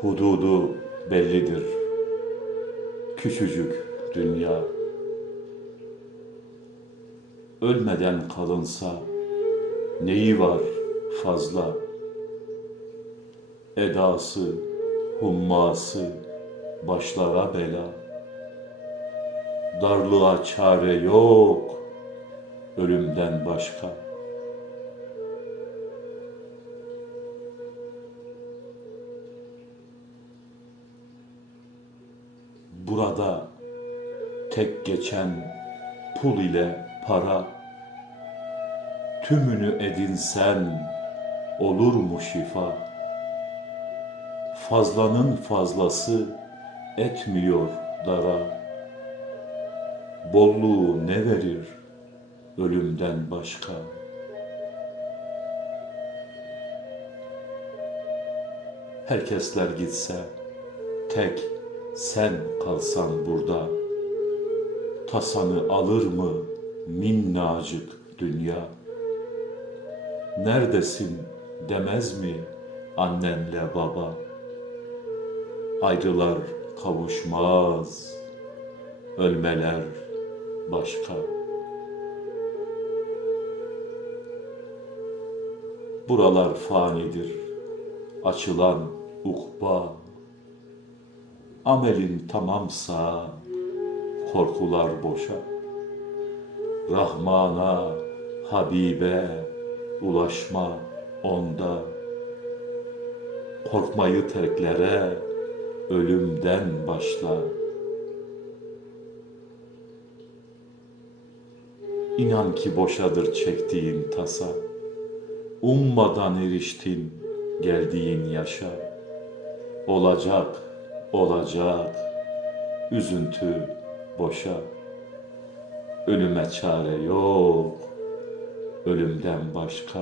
Hududu bellidir. Küçücük dünya. Ölmeden kalınsa neyi var fazla? Edası, humması, başlara bela. Darlığa çare yok, ölümden başka. Burada tek geçen pul ile para, tümünü edinsen olur mu şifa? Fazlanın fazlası etmiyor dara. Bolluğu ne verir ölümden başka? Herkesler gitse, tek sen kalsan burada. Tasanı alır mı minnacık dünya? Neredesin demez mi annenle baba? Ayrılar kavuşmaz, ölmeler başka. Buralar fanidir, açılan ukba. Amelin tamamsa korkular boşa. Rahmana, Habibe ulaşma onda. Korkmayı terklere ölümden başla. İnan ki boşadır çektiğin tasa. Ummadan eriştin geldiğin yaşa. Olacak, olacak, üzüntü boşa. Ölüme çare yok, ölümden başka.